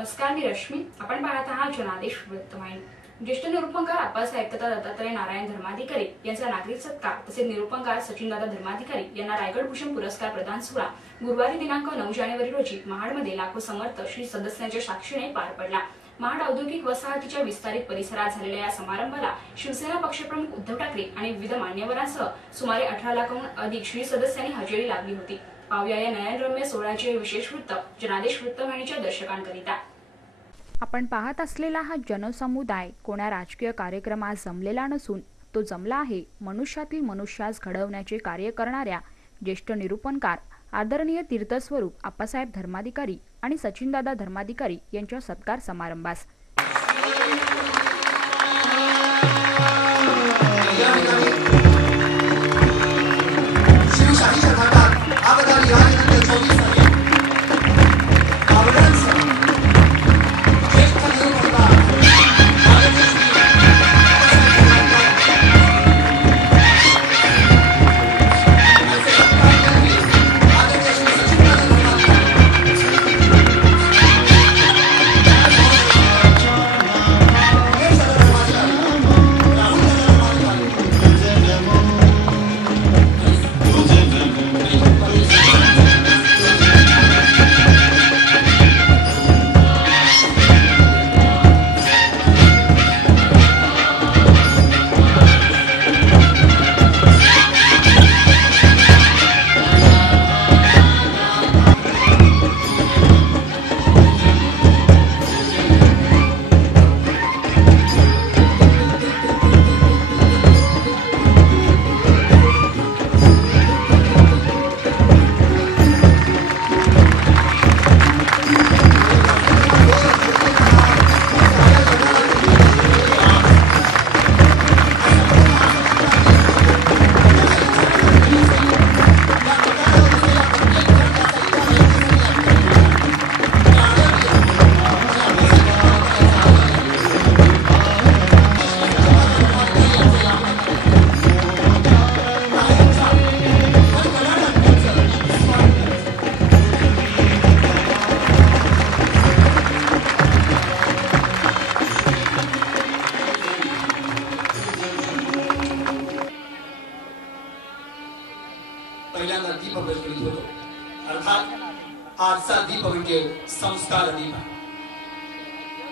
नमस्कार, मी रश्मी. आपण पाहत आहात जनादेश वृत्तवाहिनी. ज्येष्ठ निरूपणकार आप्पासाहेब तथा दत्तात्रय नारायण धर्माधिकारी यांचा नागरिक सत्कार तसेच निरूपणकार सचिनदादा धर्माधिकारी यांना रायगड भूषण पुरस्कार प्रदान सोहळा गुरुवारी दिनांक 9 जानेवारी रोजी महाडमध्ये लाखो समर्थ श्री सदस्यांच्या साक्षीने पार पडला. महाड औद्योगिक वसाहतीच्या विस्तारित परिसरात झालेल्या या समारंभाला शिवसेना पक्षप्रमुख उद्धव ठाकरे आणि विविध मान्यवरांसह सुमारे 18 लाखाहून अधिक श्री सदस्यांनी हजेरी लावली होती. पाहूया या नयनरम्य सोहळ्याचे विशेष वृत्त जनादेश वृत्तवाहिनीच्या दर्शकांकरिता. आपण पाहत असलेला हा जनसमुदाय कोणा राजकीय कार्यक्रमात जमलेला नसून तो जमला आहे मनुष्यातील मनुष्यास घडवण्याचे कार्य करणाऱ्या ज्येष्ठ निरूपणकार आदरणीय तीर्थस्वरूप आप्पासाहेब धर्माधिकारी आणि सचिनदादा धर्माधिकारी यांच्या सत्कार समारंभास. पहिल्यांदा दीप प्रज्वलित होतो. अर्थात आजचा दीप म्हणजे संस्कार दीप.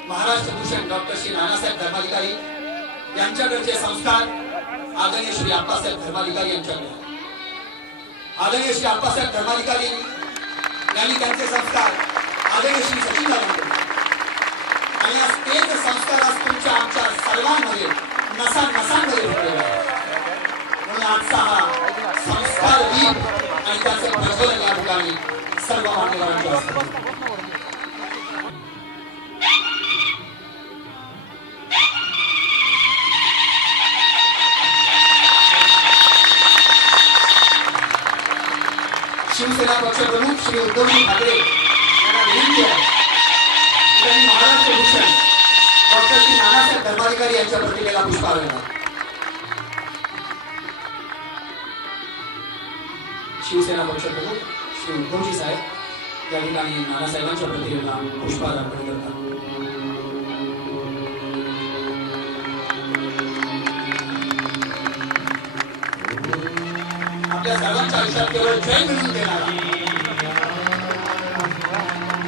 महाराष्ट्र भूषण डॉक्टर श्री नानासाहेब धर्माधिकारी यांच्याकडचे संस्कार आदरणीय श्री आप्पासाहेब धर्माधिकारी यांच्याकडे. आदरणीय श्री आप्पासाहेब धर्माधिकारी यांनी त्यांचे संस्कार आदरणीय श्री सचिनदादांकडे आणि आज तेच संस्कार आज तुमच्या आमच्या सर्वांमध्ये नसांमध्ये होते. म्हणून आजचा हा संस्कार दीप आणि त्याचे प्रज्वलन या ठिकाणी सर्व मान्यवरांच्या हस्ते. शिवसेना पक्षप्रमुख श्री उद्धवजी ठाकरे यांना विनंती आहे त्यांनी महाराष्ट्र भूषण डॉक्टर श्री नानासाहेब धर्माधिकारी यांच्या प्रतिमेला पुष्पहार घाला. शिवसेना पक्षप्रमुख श्री उद्धवजी साहेब या ठिकाणी नानासाहेबांच्या प्रतिमेला पुष्पहार अर्पण करतात. आपल्या सर्वांच्या आयुष्यात केवळ जय मिळवून देणारा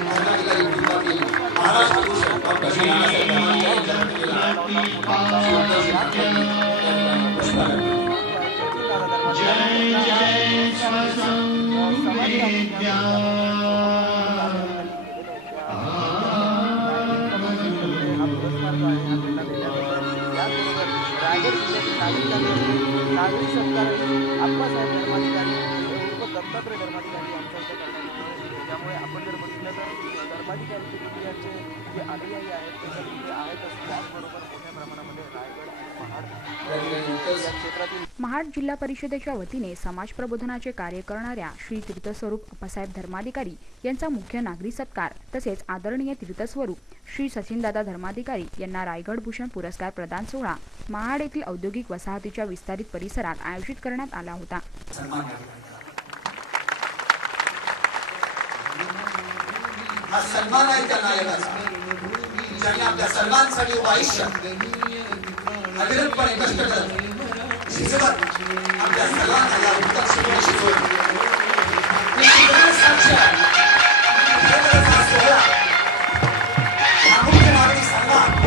धर्माधिकारी कुटुंबातील महाराष्ट्र भूषण डॉक्टर श्री नानासाहेब धर्माधिकारी यांच्या प्रतिमेला श्री उद्धवजी ठाकरे या ठिकाणी पुष्पहार अर्पण. नागरिक सत्कार आप्पासाहेब धर्माधिकारी दत्तात्रय धर्माधिकारी यांच्याकडे करण्यात. त्यामुळे आपण जर बघितलं तर धर्माधिकारी कुटुंबियांचे जे अनुयायी आहेत ते सगळे आहेतच. त्याचबरोबर मोठ्या प्रमाणामध्ये रायगड आणि महाड या क्षेत्रातील महाड जिल्हा परिषदेच्या वतीने समाज प्रबोधनाचे कार्य करणाऱ्या श्री तीर्थस्वरूप आप्पासाहेब धर्माधिकारी यांचा मुख्य नागरिक सत्कार तसेच आदरणीय तीर्थस्वरूप श्री सचिनदादा धर्माधिकारी यांना रायगड भूषण पुरस्कार प्रदान सोहळा महाड येथील औद्योगिक वसाहतीच्या विस्तारित परिसरात आयोजित करण्यात आला होता. हा सन्मान आहे त्या नायकाचा, ज्यांनी आपल्या सर्वांसाठी आयुष्य अविरतपणे कष्ट करत शिजवत आपल्या सर्वांना या उत्तम शिकवणी शिकवली. साक्ष हा सोहळा हा मुख्य मागणी सन्मान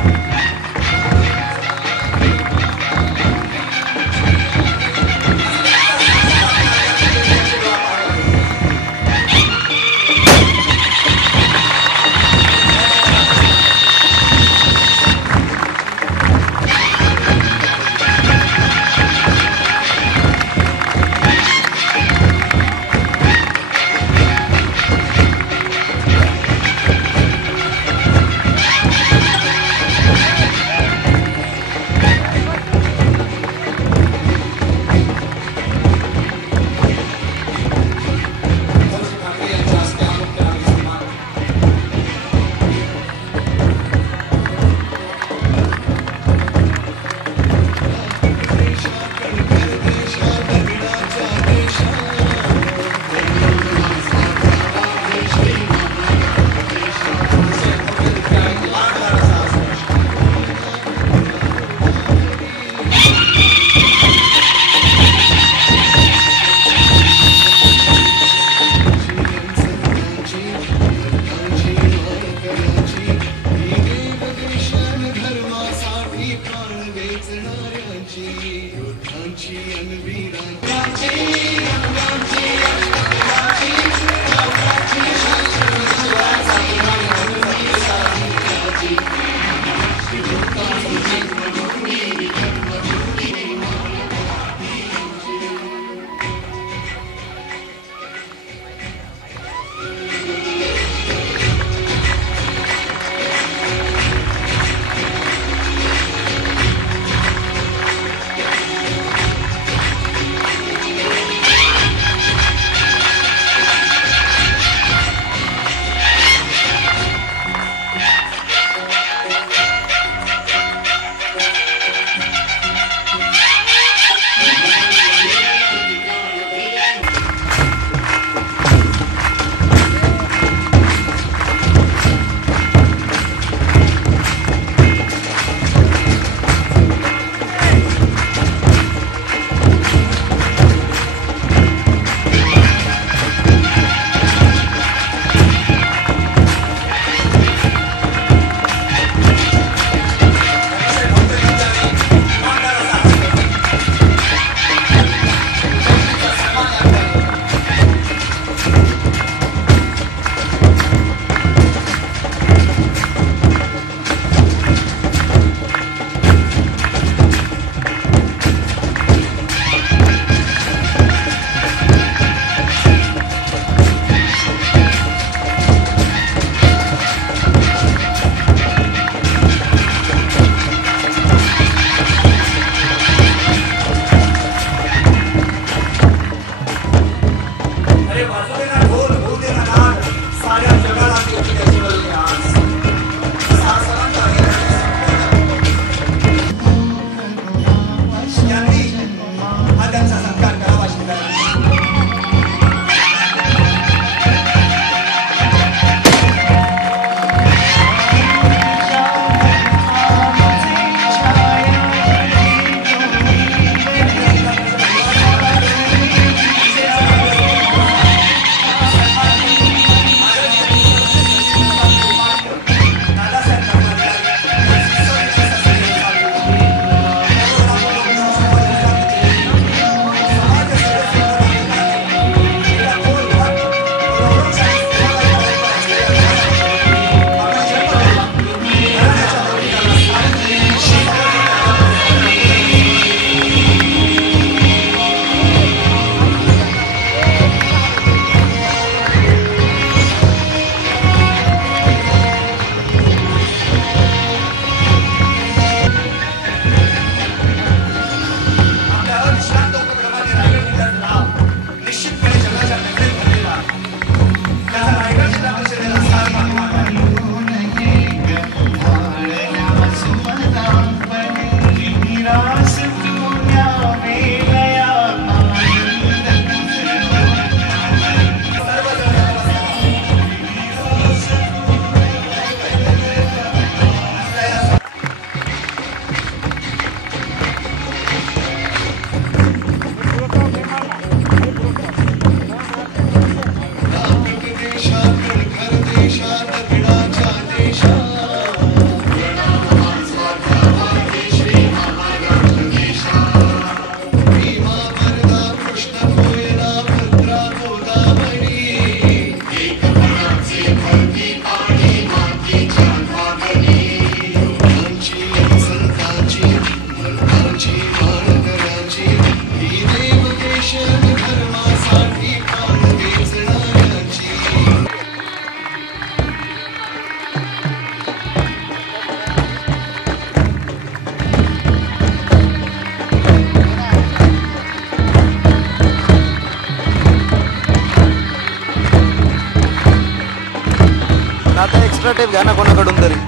एक्स्ट्रा टेप घ्या ना कोणाकडून तरी.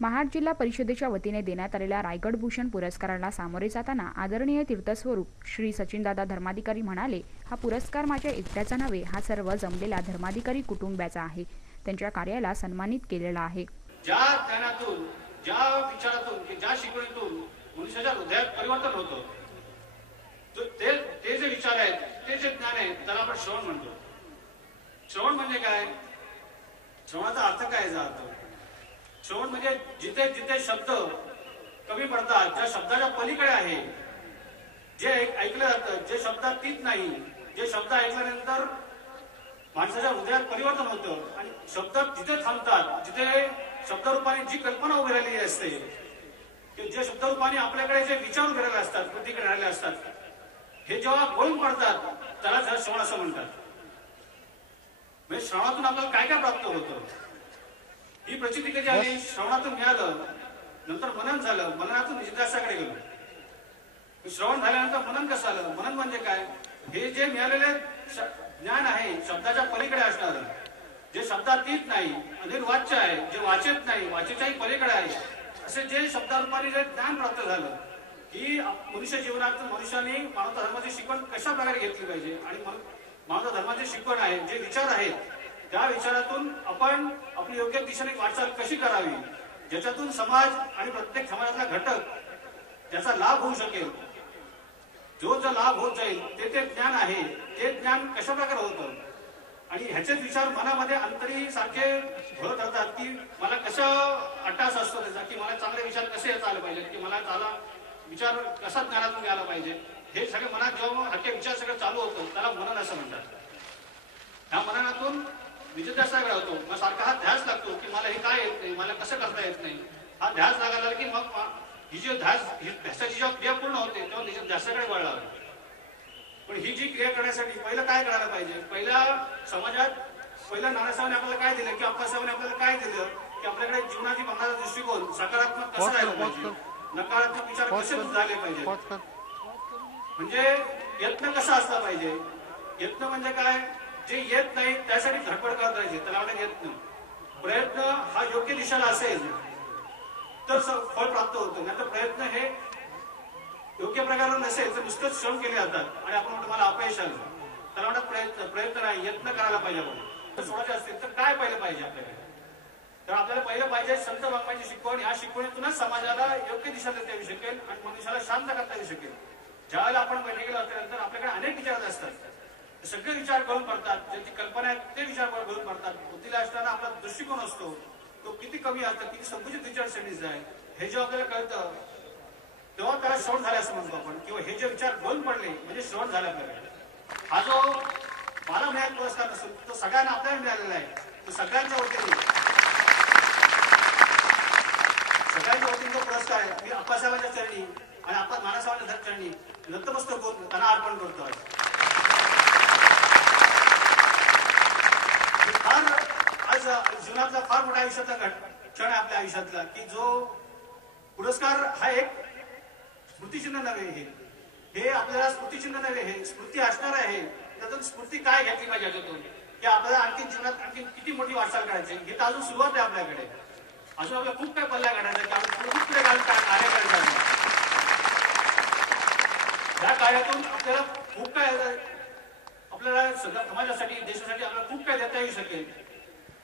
महाड जिल्हा परिषदेच्या वतीने देण्यात आलेल्या रायगड भूषण पुरस्काराला सामोरे जाताना आदरणीय तीर्थस्वरूप श्री सचिनदादा धर्माधिकारी म्हणाले, हा पुरस्कार माझ्या एकट्याचा नव्हे, हा सर्व जमलेल्या धर्माधिकारी कुटुंबाचा आहे. त्यांच्या कार्याला सन्मानित केलेला आहे. ज्या ज्ञानातून, ज्या विचारातून, ज्या शिकवणीतून मनुष्याच्या हृदयात परिवर्तन होतं, ते जे विचार आहेत, ते जे ज्ञान आहे, त्याला आपण श्रवण म्हणतो. श्रवण म्हणजे काय? श्रवणाचा अर्थ काय जातो? श्रवण म्हणजे जिथे जिथे शब्द कमी पडतात, ज्या शब्दाच्या पलीकडे आहे, जे ऐकलं जातं, जे शब्दातीत नाही, जे शब्द ऐकल्यानंतर माणसाच्या हृदयात परिवर्तन होतं आणि शब्द जिथे थांबतात, जिथे शब्दरूपाने जी कल्पना उभी राहिलेली असते, जे शब्दरूपाने आपल्याकडे जे विचार उभे राहिले असतात, प्रतिक्रिया राहिले असतात, हे जेव्हा गळून पडतात त्याला श्रवण असं म्हणतात. म्हणजे श्रवणातून आपल्याला काय काय प्राप्त होतं, ही प्रचिती कधी आली? श्रवणातून मिळालं, नंतर मनन झालं, मननातून निधिध्यासाकडे गेलो. श्रवण झाल्यानंतर मनन कसं आलं? मनन म्हणजे काय? हे जे मिळालेले ज्ञान आहे, शब्दाच्या पलीकडे असणार, जे शब्दातीत नाही, अनिर्वाच्य आहे, जे वाचेत नाही, वाचेच्याही पलीकडे आहे, असे जे शब्दारूपाने जे ज्ञान प्राप्त झालं, ही मनुष्य जीवनात मनुष्याने मानव धर्माची शिकवण कशा प्रकारे घेतली पाहिजे आणि मानव धर्माची शिकवण आहे, जे विचार आहेत, त्या विचारातून आपण आपली योग्य दिशेने वाटचाल कशी करावी, ज्याच्यातून समाज आणि प्रत्येक समाजातला घटक ज्याचा लाभ होऊ शकेल, जो लाभ होत जाईल, ते ज्ञान आहे, ते ज्ञान कशा प्रकारे होतं आणि ह्याचेच विचार मनामध्ये अंतरी सारखे घोळत राहतात की मला कसं अट्टास असतो त्याचा, की मला चांगले विचार कसे येता आले पाहिजे, की मला चांगला विचार कसा ज्ञानातून घ्यायला पाहिजे, हे सगळे मनात जेव्हा हक्के विचार सगळं चालू होतं त्याला मनन असं म्हणतात. ह्या मननातून विजिज्ञासा होतो, मग सारखा हा ध्यास लागतो की मला हे काय येत नाही, मला कसं करता येत नाही. हा ध्यास लागायला की मग ही जी ध्यासाची जेव्हा क्रिया पूर्ण होते तेव्हा ध्यासाकडे वळला. पण ही जी क्रिया करण्यासाठी पहिलं काय करायला पाहिजे? पहिल्या समाजात पहिल्या नानासाहेबांनी आपल्याला काय दिलं, की अप्पासाहेबांनी आपल्याला काय दिलं, की आपल्याकडे जीवनाची बघण्याचा दृष्टिकोन सकारात्मक कसा राहिला पाहिजे, नकारात्मक विचार कसे झाले पाहिजे, म्हणजे यत्न कसा असला पाहिजे. यत्न म्हणजे काय? जे येत नाही त्यासाठी धडपड करत राहायचे, त्याला म्हणतात यत्न. प्रयत्न हा योग्य दिशेला असेल तर फळ प्राप्त होतं, नाही तर प्रयत्न हे योग्य प्रकारे नसेल तर नुसतंच श्रम केले जातात आणि आपण म्हणतो मला अपयश आलं, त्याला म्हणतात प्रयत्न नाही, यत्न करायला पाहिजे. आपण सोडायचे असतील तर काय पाहिलं पाहिजे आपल्याकडे? तर आपल्याला पहिलं पाहिजे संत वाङ्मयाची शिकवण. या शिकवणीतूनच समाजाला योग्य दिशा देता येऊ शकेल आणि मनुष्याला शांत करता येऊ शकेल. ज्यावेळेला आपण बैठकीला असल्यानंतर आपल्याकडे अनेक विचार असतात, सगळे विचार करून पडतात, ज्याची कल्पना आहे ते विचार करून पडतात. बुद्धीला असताना आपला दृष्टिकोन असतो तो किती कमी असतो, किती संकुचित विचारसरणीच आहे हे जेव्हा आपल्याला कळतं तेव्हा त्याला श्रवण झाले असं म्हणतो आपण, किंवा हे जे विचार गळून पडले म्हणजे श्रवण झाले आपल्याला. हा जो मला मिळाला पुरस्कार नसेल तो सगळ्यांना आपल्याला मिळालेला आहे. तो सगळ्यांच्या वतीने तो पुरस्कार आहे. मी अप्पासाहेबांच्या चरणी आणि आपण नानासाहेबांच्या चरणी नतमस्तक होऊन त्यांना अर्पण करतो. आज जीवनातला फार मोठा आयुष्यातला क्षण आहे आपल्या आयुष्यातला, की जो पुरस्कार हा एक स्मृतिचिन्ह नव्हे, हे आपल्याला स्मृतिचिन्ह नव्हे, हे स्मृती असणार आहे. त्यातून स्मृती काय घेतली पाहिजे याच्यातून, की आपल्याला आणखी जीवनात आणखी किती मोठी वाटचाल करायची. ही तर अजून सुरुवात आहे आपल्याकडे. अजून आपल्याला खूप काय पल्ल्या काढायचा, की आपण खूप पुढे कार्य करायचं. या कार्यातून आपल्याला खूप काय आपल्याला समाजासाठी देशासाठी आपल्याला खूप काय देता येऊ शकेल.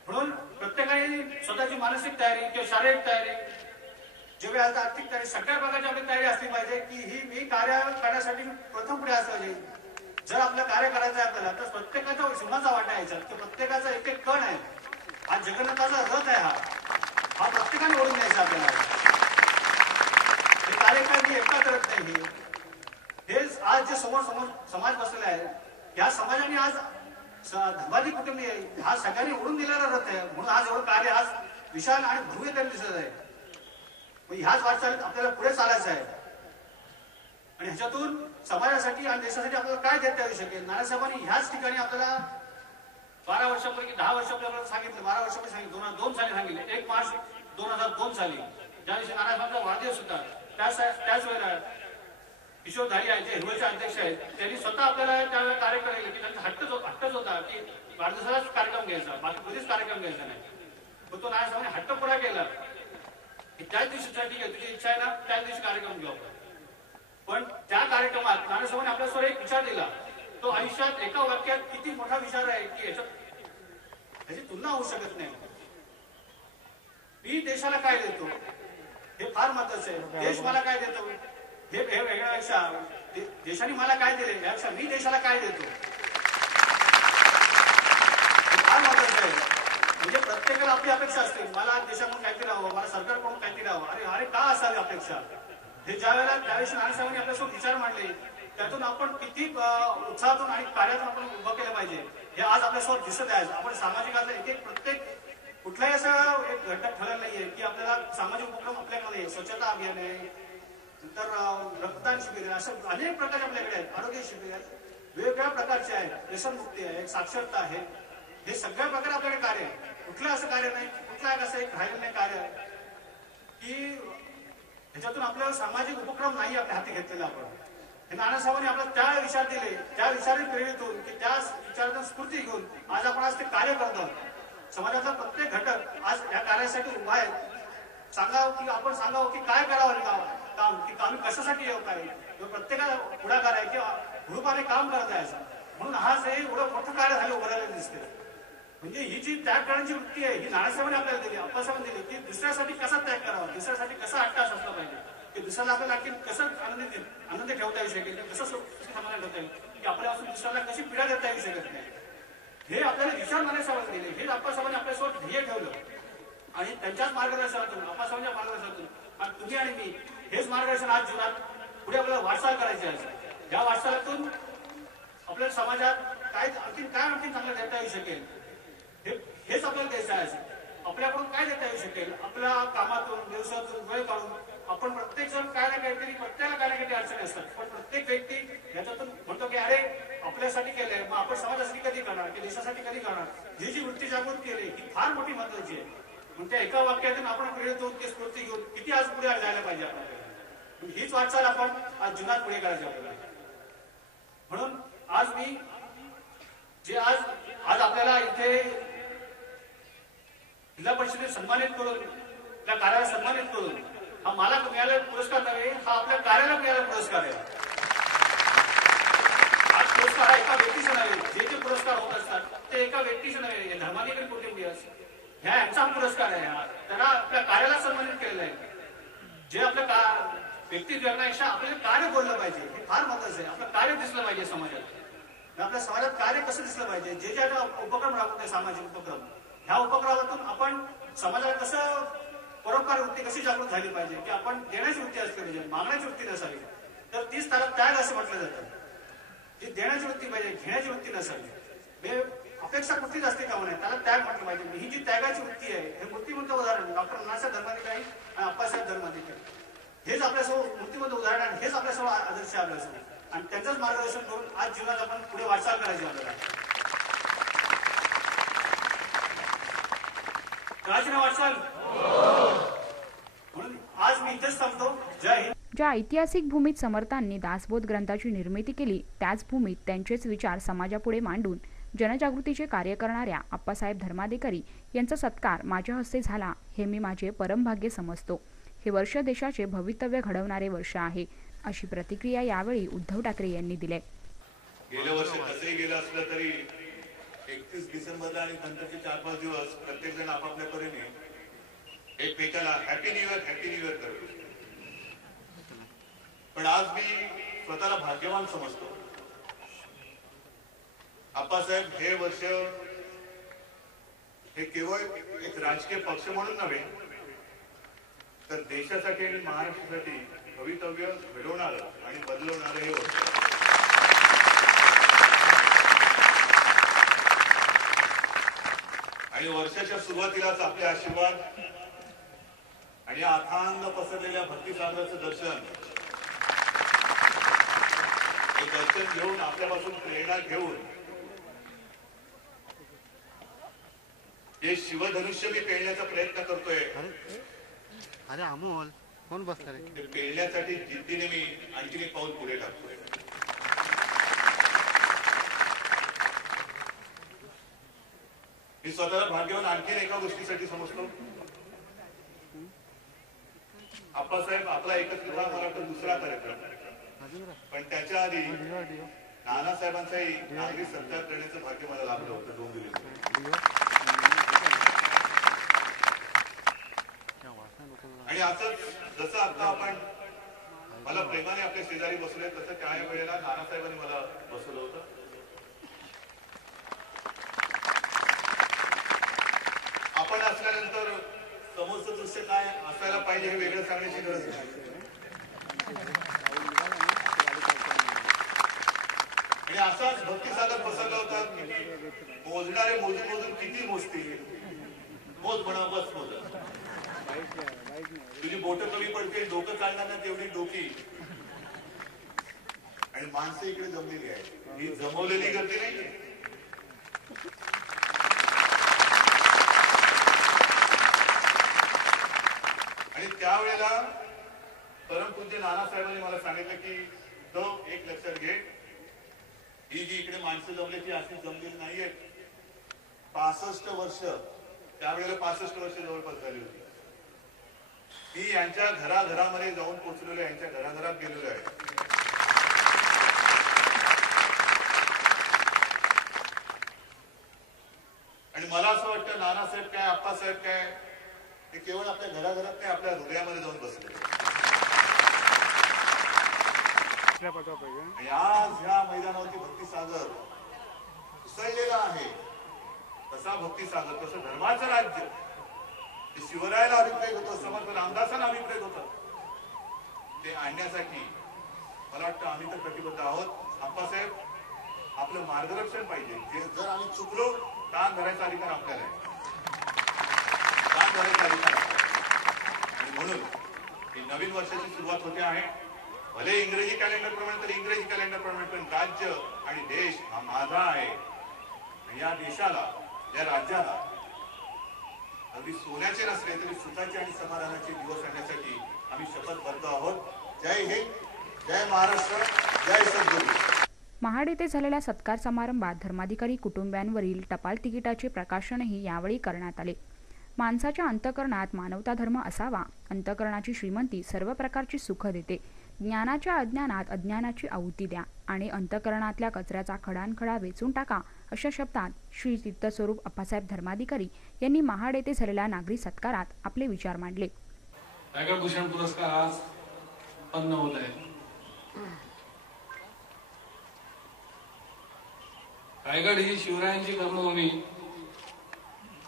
म्हणून प्रत्येकाने स्वतःची मानसिक तयारी किंवा शारीरिक तयारी, जेव्हा आता आर्थिक तयारी, सगळ्या प्रकारची आपली तयारी असली पाहिजे, की ही मी कार्य करण्यासाठी प्रथम पुढे असलं पाहिजे. जर आपलं कार्य करायचं आहे आपल्याला तर प्रत्येकाचा सिंहाचा वाटा यायचा, तर प्रत्येकाचा एक एक कण आहे. हा जगन्नाथाचा रथ आहे, हा प्रत्येकाने ओढून न्यायचा आपल्याला. हे कार्य काय मी एकटा करत नाही. हे आज जे समोर समाज बसलेला आहे, या समाजाने आज धर्माधिक कुटुंबीय हा सगळ्यांनी ओढून दिलेला रथ आहे. म्हणून आज एवढं कार्य आज विशाल आणि भव्य तरी दिसत आहे. ह्याच वाटचालीत आपल्याला पुढे चालायचं आहे आणि ह्याच्यातून समाजासाठी आणि देशासाठी आपल्याला काय देता येऊ शकेल. नानासाहेबांनी ह्याच ठिकाणी आपल्याला 12 वर्षापूर्वी 10 वर्षापूर्वी आपल्याला सांगितलं, 12 वर्षापूर्वी सांगितलं, 2002 साली सांगितले. 1 मार्च 2002 साली ज्या दिवशी नानासाहेबांचा वाढदिवस होता, त्याच वेळेला किशोर धारी आहेत, जे हिरवळचे अध्यक्ष आहेत, त्यांनी स्वतः आपल्याला त्यावेळेला कार्य करायला, की त्यांचा हट्टच होता की वाढदिवसालाच कार्यक्रम घ्यायचा, बाकी कधीच कार्यक्रम घ्यायचा नाही. पण तो नानासाहेबांनी हट्ट पुरा केला की त्याच दिवशी ठीक आहे, तुझी इच्छा आहे ना, त्याच दिवशी कार्यक्रम घेऊ आपण. पण त्या कार्यक्रमात नानासाहेबांनी आपल्यासमोर एक विचार दिला. तो आयुष्यात एका वाक्यात किती मोठा विचार आहे की याची तुलना होऊ शकत नाही. मी देशाला काय देतो हे फार महत्वाचं आहे. देश मला काय देतो हे वेगळ्यापेक्षा देशाने मला काय दिले यापेक्षा मी देशाला काय देतो हे फार महत्वाचं आहे. म्हणजे प्रत्येकाला आपली अपेक्षा असते, मला देशाकडून काहीतरी राहावं, मला सरकारकडून काहीतरी राहावं. अरे का असावी अपेक्षा. हे त्यावेळेस नानासाहेबांनी आपल्यासोबत विचार मांडले, त्यातून आपण किती उत्साहातून आणि कार्यातून आपण उभं केलं पाहिजे हे आज आपल्यासोबत दिसत आहे. आपण सामाजिकातलं एक प्रत्येक कुठलाही असा एक घटक ठरलेला नाहीये की आपल्याला सामाजिक उपक्रम आपल्याकडे स्वच्छता अभियान आहे, नंतर रक्तदान शिबिर आहे, असं अनेक प्रकारचे आपल्याकडे आहेत. आरोग्य शिबिर आहेत, वेगवेगळ्या प्रकारचे आहेत, व्यसनमुक्ती आहे, साक्षरता आहे. हे सगळ्या प्रकारे आपल्याकडे कार्य आहे. कुठलं असं कार्य नाही, कुठलं असं एक राहिलेलं नाही कार्य की ह्याच्यातून आपल्याला सामाजिक उपक्रम नाही आपल्या हाती घेतलेला. आपण हे नानासाहेबांनी आपल्याला त्या विचार दिले, त्या विचाराने प्रेरित होऊन की त्या विचारातून स्फूर्ती घेऊन आज आपण आज ते कार्य करतो. समाजातला प्रत्येक घटक आज या कार्यासाठी उभा आहे. सांगावं की आपण सांगावं की काय करावं काम, की आम्ही कशासाठी येऊ, काय प्रत्येकाला पुढाकार आहे किंवा ग्रुपाने काम करत आहे. म्हणून आज हे एवढं मोठं कार्य झालं उभं राहिलं दिसते. म्हणजे ही जी त्याग करण्याची वृत्ती आहे ही नानासाहेबांनी आपल्याला दिली, अप्पासाहेबांनी दिली, की दुसऱ्यासाठी कसा त्याग करावा, दुसऱ्यासाठी कसा अट्टास असला पाहिजे, की दुसऱ्याला आपल्याला आणखी कसं आनंदी ठेवता येऊ शकेल, कसं समाधान ठेवता येईल, की आपल्यापासून दुसऱ्याला कशी पीडा देता येऊ शकत नाही. हे आपल्याला विचार नानासाहेबांनी दिले. हे अप्पासाहेबांनी आपल्यासोबत ध्येय ठेवलं आणि त्यांच्याच मार्गदर्शनातून, अप्पासाहेबांच्या मार्गदर्शनातून आणि तुम्ही आणि मी हेच मार्गदर्शन आज जीवनात पुढे आपल्याला वाटचाल करायची आहे. या वाटचालातून आपल्या समाजात काय आणखी चांगलं देता येऊ शकेल हेच आपल्याला द्यायचं आहे. आपल्याकडून काय देता येऊ शकेल, आपल्या कामातून व्यवसायातून वेळ काढून आपण प्रत्येक जण काय ना काहीतरी, प्रत्येकाला काय ना काहीतरी अडचणी असतात. पण प्रत्येक व्यक्ती याच्यातून म्हणतो की अरे आपल्यासाठी केलंय, मग आपण समाजासाठी कधी करणार, की देशासाठी कधी करणार. ही जी वृत्ती जागृत केली ही फार मोठी महत्वाची आहे. मग त्या एका वाक्यातून आपण प्रेरित होऊन ते स्फूर्ती घेऊन किती आज पुढे जायला पाहिजे आपल्याला. हीच वाटचाल आपण आज जीवनात पुढे करायची आपल्याला. म्हणून आज मी जे आज आपल्याला इथे जिल्हा परिषदेत सन्मानित करून, त्या कार्याला सन्मानित करून, हा मला मिळालेला पुरस्कार नव्हे, हा आपल्या कार्याला मिळालेला पुरस्कार आहे. आज पुरस्कार हा एका व्यक्तीचा नव्हे, जे पुरस्कार होत असतात ते एका व्यक्तीचे नव्हे, धर्माधिकारी कुटुंबीय यांचा पुरस्कार आहे हा. त्यांना आपल्या कार्याला सन्मानित केलेलं आहे. जे आपलं व्यक्ती जगण्यापेक्षा आपल्याला कार्य बोललं पाहिजे, हे फार महत्वाचं आहे. आपलं कार्य दिसलं पाहिजे समाजात. आपल्या समाजात कार्य कसं दिसलं पाहिजे, जे जे उपक्रम राबवते सामाजिक उपक्रम, ह्या उपक्रमातून आपण समाजाला कसं परोपकार वृत्ती कशी जागृत झाली पाहिजे, की आपण देण्याची वृत्ती असली पाहिजे, मागण्याची वृत्ती नसावी. तर तीच त्याला त्याग असं म्हटलं जातं. जी देण्याची वृत्ती पाहिजे, घेण्याची वृत्ती नसावी. अपेक्षा कुठलीच असते का म्हणे, त्याला त्याग म्हटलं पाहिजे. ही जी त्यागाची वृत्ती आहे, हे मूर्तिमंत उदाहरण डॉक्टर नानासाहेब धर्माधिकारी आणि अप्पासाहेब धर्माधिकारी हेच आपल्यासमोर मूर्तिमंत उदाहरण आणि हेच आपल्यासमोर आदर्श आहे आपल्यासमोर. आणि त्यांचंच मार्गदर्शन करून आज जीवनात आपण पुढे वाटचाल करायची आपल्याला. करायची ना वाटचाल. म्हणून आज मी इथेच थांबतो. जय हिंद. ज्या ऐतिहासिक भूमीत समर्थांनी दासबोध ग्रंथाची निर्मिती केली, त्याच भूमीत त्यांचेच विचार समाजापुढे मांडून जनजागृतीचे कार्य करणाऱ्या अप्पासाहेब धर्माधिकारी यांचा सत्कार माझ्या हस्ते झाला, हे मी माझे परमभाग्य समजतो. हे वर्ष देशाचे भवितव्य घडवणारे वर्ष आहे, अशी प्रतिक्रिया यावेळी उद्धव ठाकरे यांनी दिली. गेल्या वर्षी कसंही गेलं असलं तरी 31 डिसेंबरला आणि नंतरचे 4-5 दिवस प्रत्येक जण आपापल्या परीने एकमेकाला हॅपी न्यू इयर करतो. पण आज मी स्वतःला भाग्यवान समजतो. आप्पासाहेब हे वर्ष हे केवळ एक राजकीय पक्ष म्हणून नव्हे, तर देशासाठी आणि महाराष्ट्रासाठी भवितव्य घडवणारं आणि बदलवणारं हे वर्ष. आणि वर्षाच्या सुरुवातीलाच आपले आशीर्वाद आणि अथांग पसरलेल्या भक्तिसागराचं दर्शन, हे दर्शन घेऊन आपल्यापासून प्रेरणा घेऊन हे शिवधनुष्य मी पेळण्याचा प्रयत्न करतोय. अरे अमोल कोण बसला रे? ते पेळण्यासाठी जिद्दीने मी आणखी एक पाऊल पुढे टाकतोय. मी स्वतःला भाग्यवान आणखीन एका गोष्टीसाठी समजतो. आप्पासाहेब आपला एकच मला वाटतं दुसरा कार्यक्रम, पण त्याच्या आधी नानासाहेबांचाही नागरी सत्कार करण्याचं भाग्य मला लाभलं होतं डोंबिवलीत. आणि असंच जसं आता आपण मला प्रेमाने आपल्या शेजारी बसवले, तसं त्या वेळेला नानासाहेबांनी मला बसवलं होतं. आपण असल्यानंतर समोरचं दृश्य काय असायला पाहिजे हे वेगळं सांगण्याची गरज नाही. आणि असाच भक्तिसागर पसरला होता. मोजणारे मोजून किती मोजतील, मोज म्हणा बस मोज. तुझी बोट कमी पडते, डोकं चालणार ना तेवढी डोकी. आणि माणसं इकडे जमलेली आहे, ही जमवलेली गर्दी नाही. आणि त्यावेळेला परमपूज्य नानासाहेबांनी मला सांगितलं की तो एक लक्षात घे, ही जी इकडे माणसं जमली ती अशी जमलेली नाहीये. 65 वर्ष, त्यावेळेला 65 वर्ष जवळपास झाली होती. ती यांच्या घराघरामध्ये जाऊन पोहोचलेलो, यांच्या घराघरात गेलेलो आहे. आणि मला असं वाटतं नानासाहेब काय, अप्पासाहेब काय, ते केवळ आपल्या घराघरात नाही, आपल्या हृदयामध्ये जाऊन बसले. आणि आज ह्या मैदानावरती भक्तिसागर उसळलेला आहे. कसा भक्तिसागर, कसं धर्माचं राज्य, ते शिवरायाला अभिप्रेत होतं, समर्थ रामदासांना अभिप्रेत होतं. ते आणण्यासाठी मला वाटतं आम्ही तर कटिबद्ध आहोत. अप्पासाहेब आपलं मार्गदर्शन पाहिजे. जर आम्ही चुकलो, कान धरायचा अधिकार आपल्याला आहे, कान धरायचा अधिकार. आणि म्हणून ही नवीन वर्षाची सुरुवात होते आहे. भले इंग्रजी कॅलेंडर प्रमाणे, तर इंग्रजी कॅलेंडर प्रमाणे, पण राज्य आणि देश हा माझा आहे. आणि या देशाला, या राज्याला अगदी सोन्याचे नसले तरी सुखाचे आणि समाधानाचे दिवस आणण्यासाठी आम्ही शपथबद्ध आहोत. जय हिंद, जय महाराष्ट्र, जय सद्गुरू. महाड येथे झालेल्या सत्कार समारंभात धर्माधिकारी कुटुंबियांवरील टपाल तिकिटाचे प्रकाशनही यावेळी करण्यात आले. माणसाच्या अंतःकरणात मानवता धर्म असावा. अंतःकरणाची श्रीमंती सर्व प्रकारची सुख देते. ज्ञानाच्या अज्ञानात अज्ञानाची आहुती द्या आणि अंतःकरणातल्या कचऱ्याचा खडानखडा वेचून टाका, अशा शब्दात श्री तीर्थस्वरूप अप्पासाहेब धर्माधिकारी यांनी महाड येथे झालेल्या नागरी सत्कारात आपले विचार मांडले. रायगड भूषण पुरस्कार आज उत्पन्न होत आहे. रायगड ही शिवरायांची कर्मभूमी,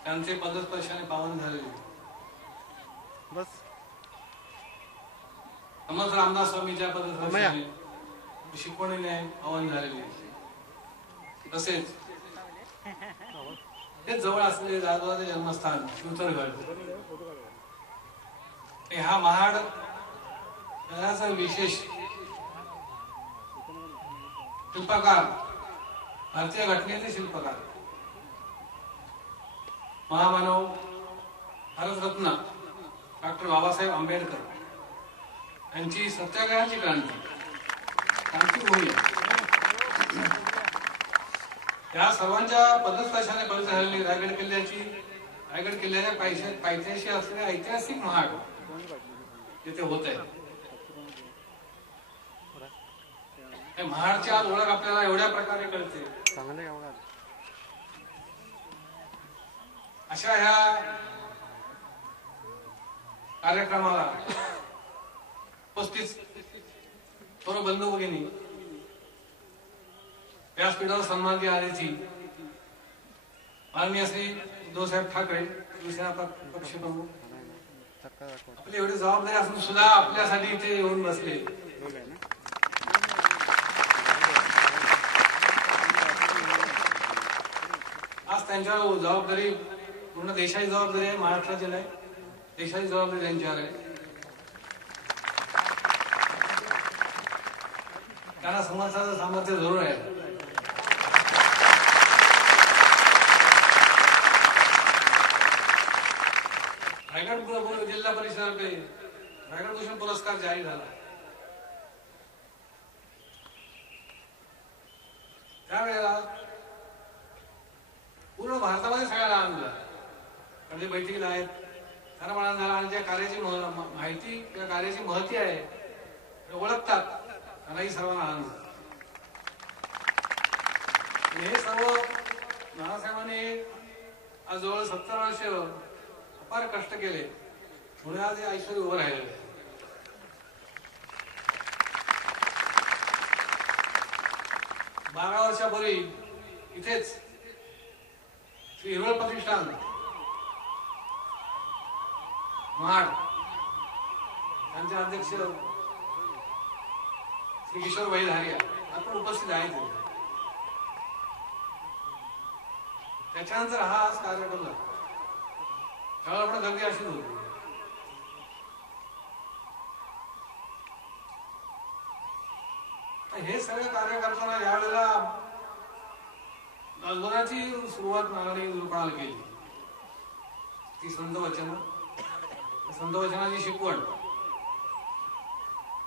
त्यांचे पदस्पर्शाने पावन झालेले. बस समर्थ रामदास स्वामीच्या पदस्पर्शाने शिकवणीने पावन झालेले. तसेच हे जवळ असलेले जाधवाचे जन्मस्थान शिवतरगड, हा महाड शहराचा विशेष शिल्पकार, भारतीय घटनेचे शिल्पकार, महामानव भारतरत्न डॉक्टर बाबासाहेब आंबेडकर यांची सत्याग्रहाची क्रांती भूमी, या सर्वांच्या पदस्पर्शाने पवित्र झालेली रायगड किल्ल्याच्या पायथ्याशी असलेले ऐतिहासिक महाड तिथे होत आहे. महाडची आज ओळख आपल्याला एवढ्या प्रकारे कळते. अशा ह्या कार्यक्रमाला उपस्थित सर्व बंधू भगिनी, व्यासपीठावर सन्माननीय आलेची माननीय श्री उद्धवसाहेब ठाकरे शिवसेना पक्ष प्रमुख, आपली एवढी जबाबदारी असून सुद्धा आपल्यासाठी इथे येऊन बसले. आज त्यांच्यावर जबाबदारी, पूर्ण देशाची जबाबदारी आहे, महाराष्ट्राची नाही, देशाची जबाबदारी त्यांच्यावर आहे. त्यांना समर्थाचं सामर्थ्य जरूर आहे. रायगड जिल्हा परिषदेतर्फे रायगड भूषण पुरस्कार जाहीर झाला. त्यावेळेला पूर्ण भारतामध्ये सगळ्याला आनंद झाला. कारण जे बैठकीला आहेत त्यांना मला झाला, आणि ज्या कार्याची माहिती किंवा कार्याची महती आहे ओळखतात त्यांनाही सर्वांना आनंद झाला. हे सर्व नानासाहेबांनी आज जवळ 70 वर्ष फार कष्ट केले म्हणून आज हे ऐश्वर्य उभं राहिलेलं आहे. 12 वर्षापूर्वी इथेच श्री हिरवळ प्रतिष्ठान महाड त्यांचे अध्यक्ष श्री किशोर भाई धारिया आपण उपस्थित आहेत. त्याच्यानंतर हा आज कार्यक्रम झाला. त्यावेळेला आपण गर्दी अशीच होती. हे सगळे कार्य करताना यावेळेला दासबोधाची सुरुवात नावाने लोकांना केली. ती संत वचनाची शिकवण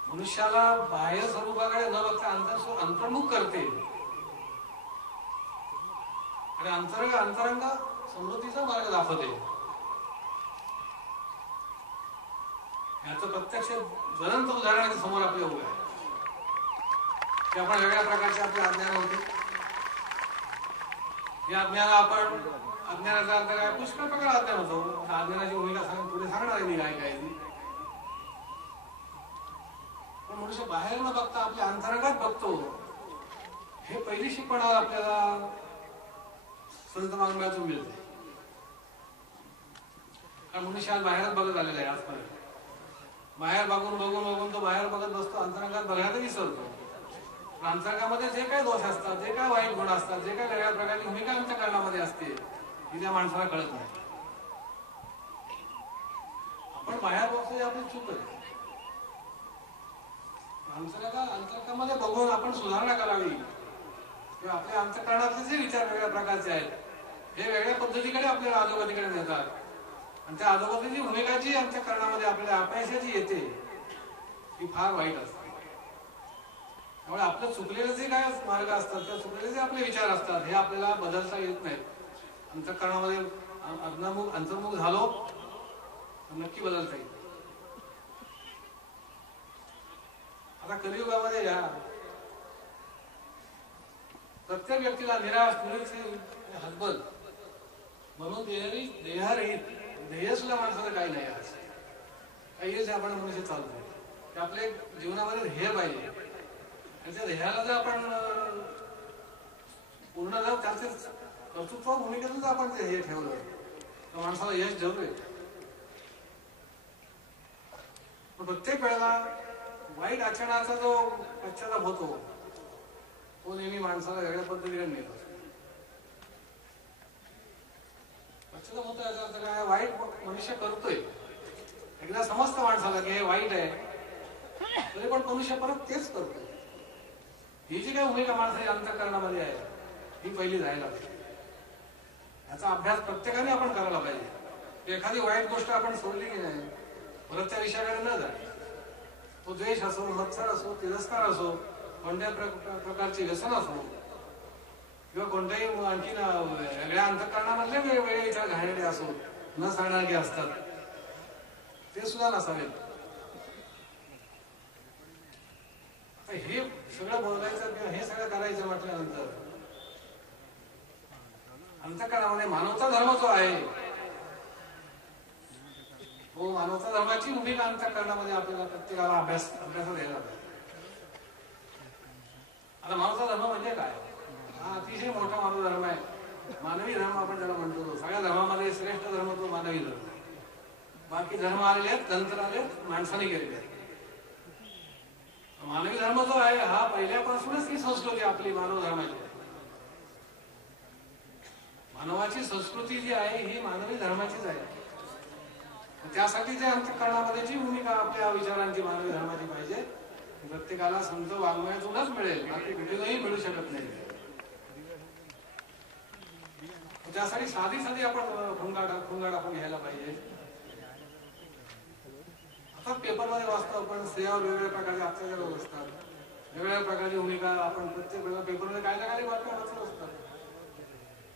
मनुष्याला बाह्य स्वरूपाकडे न बघता अंतर्मुख करते आणि अंतरंग समृद्धीचा मार्ग दाखवते. याचं प्रत्यक्ष ज्वलंत उदाहरण समोर आपल्या उभं आहे. की आपण वेगळ्या प्रकारचे आपले अज्ञान होते. या अज्ञानाचा अर्थ काय, पुष्कळ प्रकार अज्ञान होतो. अज्ञानाची भूमिका पुढे सांगणार आहे मी काय काय. पण मनुष्य बाहेर न बघता आपल्या अंतरंगात बघतो. हे पहिली शिकवण आपल्याला संत महात्म्यातून मिळते. कारण मनुष्य आज बाहेरच बघत आलेला आहे. आजपर्यंत बाहेर बघून तो बाहेर बघत बसतो, अंतरंगात बघण्यात विसरतो. अंतरंगामध्ये जे काही दोष असतात, जे काही वाईट गुण असतात, जे काही वेगळ्या प्रकारची भूमिका आमच्या कर्णामध्ये असते ती त्या माणसाला कळत नाही. आपण बाहेर बघतो आपली चूक आहे. अंतरंगामध्ये बघून आपण सुधारणा करावी किंवा आपल्या अंतःकरणातले जे विचार वेगळ्या प्रकारचे आहेत हे वेगळ्या पद्धतीकडे आपल्याला अधोगतीकडे नेतात. आणि त्या अधोगतीची भूमिका जी आमच्या कर्णामध्ये आपल्याला अपयशाची येते ही फार वाईट असते. त्यामुळे आपलं चुकलेले जे काय मार्ग असतात, त्या चुकलेले जे आपले विचार असतात हे आपल्याला बदलता येत नाहीत. अंतःकरणामध्ये अंतर्मुख झालो तर नक्की बदलता येईल. आता कलियुगामध्ये या प्रत्येक व्यक्तीला निराश निरीक्षण हतबल म्हणून देहरहित ध्येय सुद्धा माणसाचं काही नाही आज काही जे आपण मनुष्य चालतो ते आपल्या जीवनामध्ये ध्येय पाहिजे आणि त्या ध्येयाला जर आपण पूर्ण जर त्याचे कर्तृत्व भूमिकेतून जर आपण ते ध्येय ठेवलं तर माणसाला यश जरूर आहे. प्रत्येक वेळेला वाईट आचरणाचा जो पश्चाताप होतो तो नेहमी माणसाला वेगळ्या पद्धतीने नेत असतो. पश्चाताप होतो याचा अर्थ काय वाईट मनुष्य करतोय एकदा समजतं माणसाला की हे वाईट आहे तरी पण मनुष्य परत तेच करतोय. ही जी काय भूमिका माणसाच्या अंतःकरणामध्ये आहे ही पहिली जायला पाहिजे. याचा अभ्यास प्रत्येकाने आपण करायला पाहिजे. एखादी वाईट गोष्ट आपण सोडली की नाही परत त्या विषयाकडे न जाय. तो द्वेष असो मत्सर असो तिरस्कार असो कोणत्या प्रकारची व्यसन असो किंवा कोणत्याही आणखी वेगळ्या अंतःकरणामधले वेगवेगळे विचार घालणारे असो न सांगणारे असतात ते सुद्धा नसावेत. हे सगळं बोलायचं किंवा हे सगळं करायचं म्हटल्यानंतर अंतःकरणामध्ये मानवता धर्म जो आहे तो मानवता धर्माची भूमिका अंतःकरणामध्ये आपल्याला प्रत्येकाला अभ्यासात घ्यायला पाहिजे. आता मानवता धर्म म्हणजे काय हा अतिशय मोठा मानव धर्म आहे. मानवी धर्म आपण त्याला म्हणतो. सगळ्या धर्मामध्ये श्रेष्ठ धर्म तो मानवी धर्म. बाकी धर्म आलेले आहेत तंत्र आले माणसाने केलेले आहेत. मानवी धर्म जो आहे हा पहिल्यापासूनच ही संस्कृती आपली मानव धर्माची मानवाची संस्कृती जी आहे ही मानवी धर्माचीच आहे. त्यासाठी जे अंतःकरणामध्ये जी भूमिका आपल्या विचारांची मानवी धर्माची पाहिजे प्रत्येकाला संत वाङ्मयातूनच मिळेल बाकी कुठेही मिळू शकत नाही. त्यासाठी साधी साधी आपण खुंगाड आपण घ्यायला पाहिजे. आता पेपरमध्ये वाचतो आपण स्त्रियावर वेगवेगळ्या प्रकारचे अत्याचार होत असतात. वेगवेगळ्या प्रकारची भूमिका आपण प्रत्येक वेळेला पेपरमध्ये काही ना काही बातम्या वाचत असतात.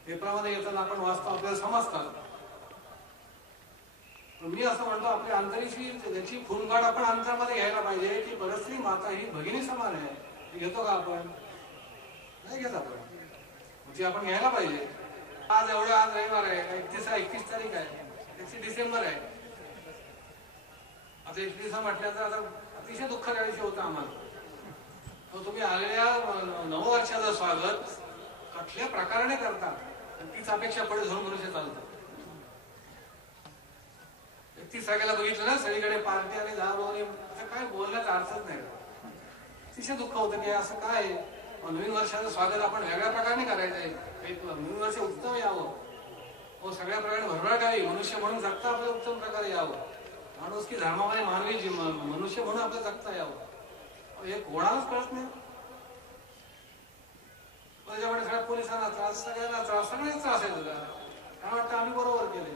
पेपरामध्ये येताना आपण वाचतो आपल्याला समजतात. मी असं म्हणतो आपल्या अंतरीची त्याची खूनगाड आपण अंतरामध्ये घ्यायला पाहिजे की परस्त्री माता ही भगिनी समान आहे. घेतो का आपण नाही घेत आपण म्हणजे आपण घ्यायला पाहिजे. आज रविवार आहे 31 तारीख आहे 31 डिसेंबर आहे. आता 31 म्हटल्यानंतर आता अतिशय दुःखाच्या विषय होता आम्हाला. तुम्ही आलेल्या नववर्षाचं स्वागत कुठल्या प्रकाराने करता तीच अपेक्षा पुढे धरून मनुष्य चालतो. 31 तारखेला बघितलं ना सगळीकडे पार्टी आणि दारू काय बोलण्याचा अर्थच नाही. अतिशय दुःख होतं की असं काय नवीन वर्षाचं स्वागत आपण वेगळ्या प्रकारे करायचंय. नवीन वर्ष उत्तम यावं सगळ्या प्रकारे भरभराट यावी मनुष्य म्हणून जगता आपलं उत्तम प्रकारे यावं. माणूस की धर्मामध्ये मानवी मनुष्य म्हणून आपलं जगता यावं हे कोणालाच कळत नाही. त्याच्यामुळे सगळ्या पोलिसांना त्रास सगळ्यांना त्रास सगळ्यांना त्रास आहे तुला काय वाटतं आम्ही बरोबर केले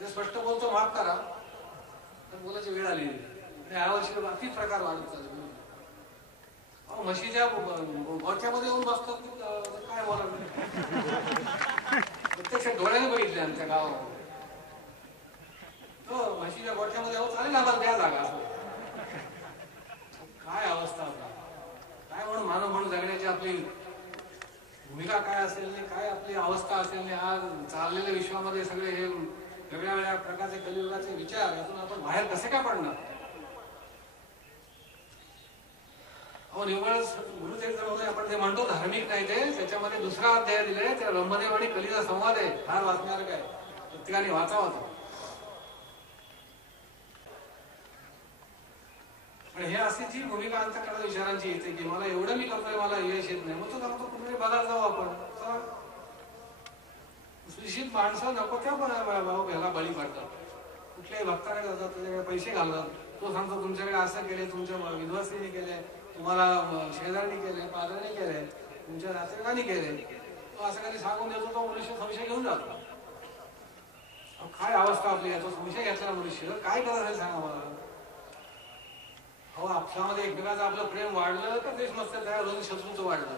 ते स्पष्ट बोलतो माफ करा तर बोलायची वेळ आली. यावर्षी अतिच प्रकार वाढत चालले. म्हशीच्या गोठ्यामध्ये येऊन बसतात काय बोला प्रत्यक्ष डोळ्याने बघितले आमच्या गावावर. तो म्हशीच्या गोठ्यामध्ये येऊन चालेल आम्हाला द्या जागा. काय अवस्था होता काय म्हणून मानव म्हणून जगण्याची आपली भूमिका काय असेल नाही काय आपली अवस्था असेल नाही. आज चाललेल्या विश्वामध्ये सगळे हे वेगळ्या वेगळ्या प्रकारचे कलियुगाचे विचार यातून आपण बाहेर कसे काय पडणार. निव्वळ गुरुचरित्रामध्ये आपण जे म्हणतो धार्मिक नाही ते त्याच्यामध्ये दुसरा अध्याय दिलाय त्या ब्रह्मदेव आणि कलीचा संवाद आहे. फार वाचणार काय प्रत्येकाने वाचावा. पण हे अशी जी भूमिका अंतःकरणाच्या विचारांची येते की मला एवढं मी करतोय मला यश येत नाही मग तो सांगतो कुठे बघायला जाऊ आपण. सुशिक्षित माणसं नको त्या ह्याला बळी पडतात. कुठल्याही भक्ताकडे जातात त्याच्याकडे पैसे घालतात. तो सांगतो तुमच्याकडे असं केले तुमच्या विधवाश्रीने केले तुम्हाला शेजारणी केले पादराने केले तुमच्या नातेवाईकांनी केले. तो असं काही सांगून देतो तो मनुष्य संशय घेऊन जातो. काय अवस्था आपली याचा संशय घेतलेला मनुष्य काय करत आहे सांगा मला. आपल्यामध्ये एकमेकांचं आपलं प्रेम वाढलं तर देश मस्त तयार होऊन शत्रूचं वाढलं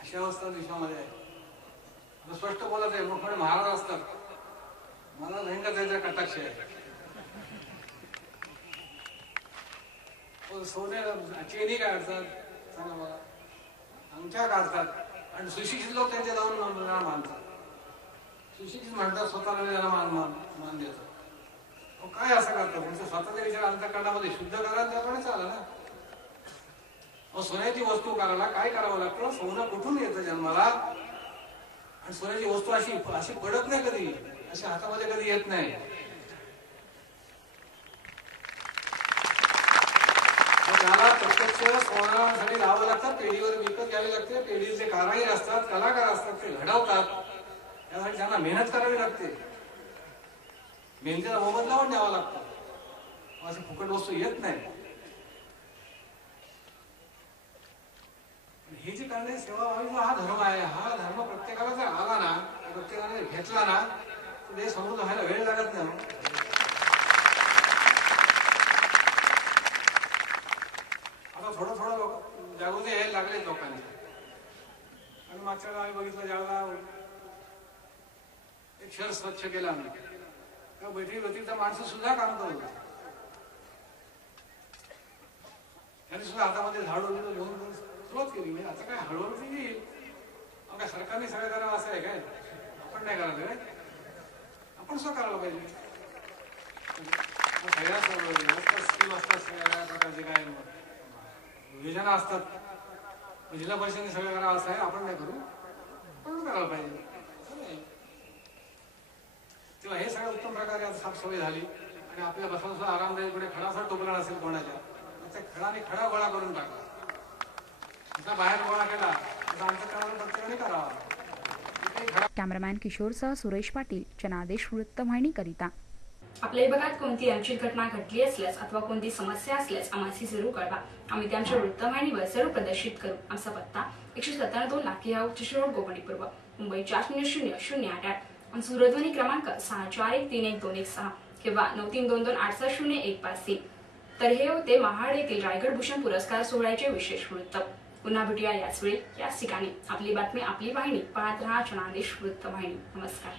अशी अवस्था देशामध्ये आहे. स्पष्ट बोलत आहे मोठमोठे महाराज असतात मला नाही का त्याचा कटाक्ष आहे. सोने चेनी काय अडचण सांगा मला अंगठ्या काढतात आणि सुशिक्षित लोक त्यांच्या जाऊन मानतात. सुशिक्षित म्हणतात स्वतःला त्याला मान देतात. काय असं करतात? तुमचं स्वतःचा विचार अंतःकरणामध्ये शुद्ध करा, त्याप्रमाणे चाला ना. सोन्याची वस्तू करायला काय करावं लागतं? सोनं कुठून येतं जन्माला? आणि सोन्याची वस्तू अशी पडत नाही कधी, अशी हातामध्ये कधी येत नाही. त्याला प्रत्यक्ष सोन्यासाठी लावावं लागतात, पेढीवर विकत घ्यावी लागते. पेढीचे कारागीर असतात, कलाकार असतात, ते घडवतात. त्यासाठी त्यांना मेहनत करावी लागते, मेहनतीला मोबदला पण द्यावा लागतो. अशी फुकट वस्तू येत नाही. ही जी करणारी सेवाभावी हा धर्म आहे, हा धर्म प्रत्येकाला जर आला ना, प्रत्येकाने घेतला ना, तर ते समृद्ध व्हायला वेळ लागत नाही. आता थोडं थोडं लोक जागृती यायला लागले लोकांची. आणि मागच्या वेळेला आम्ही बघितलं, ज्यावेळेला एक शहर स्वच्छ केलं आम्ही, त्या बैठकी व्यतिरिक्त माणसं सुद्धा काम करत होते. त्यांनी सुद्धा हातामध्ये झाडू घेऊन सुरुवात केली. म्हणजे आता काय हळूहळू येईल. काय सरकारने सगळं करावं असं आहे काय? आपण नाही करायला काय? आपण सुद्धा करायला पाहिजे. सगळ्या स्कीम असतात, सगळ्या प्रकारचे काय योजना असतात. जिल्हा परिषदेने सगळं करावं असं आहे, आपण नाही करू, आपण करायला पाहिजे. तेव्हा हे सगळं उत्तम प्रकारे आज साफसफाई झाली आणि आपल्या बसायला सुद्धा आरामदायी. कुठे खडासा टोपला नसेल कोणाच्या, त्या खडाने खडा गोळा करून टाकला. बाहेर गोळा केला तर आमचं काम प्रत्येकाने करावा. कॅमेरामॅन किशोरसह सुरेश पाटील, जनादेश वृत्तवाहिनीकरिता. आपल्या विभागात कोणती अनुचित घटना घडली असल्यास अथवा कोणती समस्या असल्यास आम्हाशी जरूर कळवा. आम्ही ते आमच्या वृत्तवाहिनीवर जरूर प्रदर्शित करू. आमचा पत्ता 117 लाखी हाऊस रोड, गोवंडी पूर्व, मुंबई 400088. आमचा दूरध्वनी क्रमांक 641312116 किंवा 9322860153. तर हे होते महाड येथील रायगड भूषण पुरस्कार सोहळ्याचे विशेष वृत्त. पुन्हा भेटूया याच वेळी याच ठिकाणी. आपली बातमी आपली वाहिनी. पाहत रहा जनादेश वृत्तवाहिनी. नमस्कार.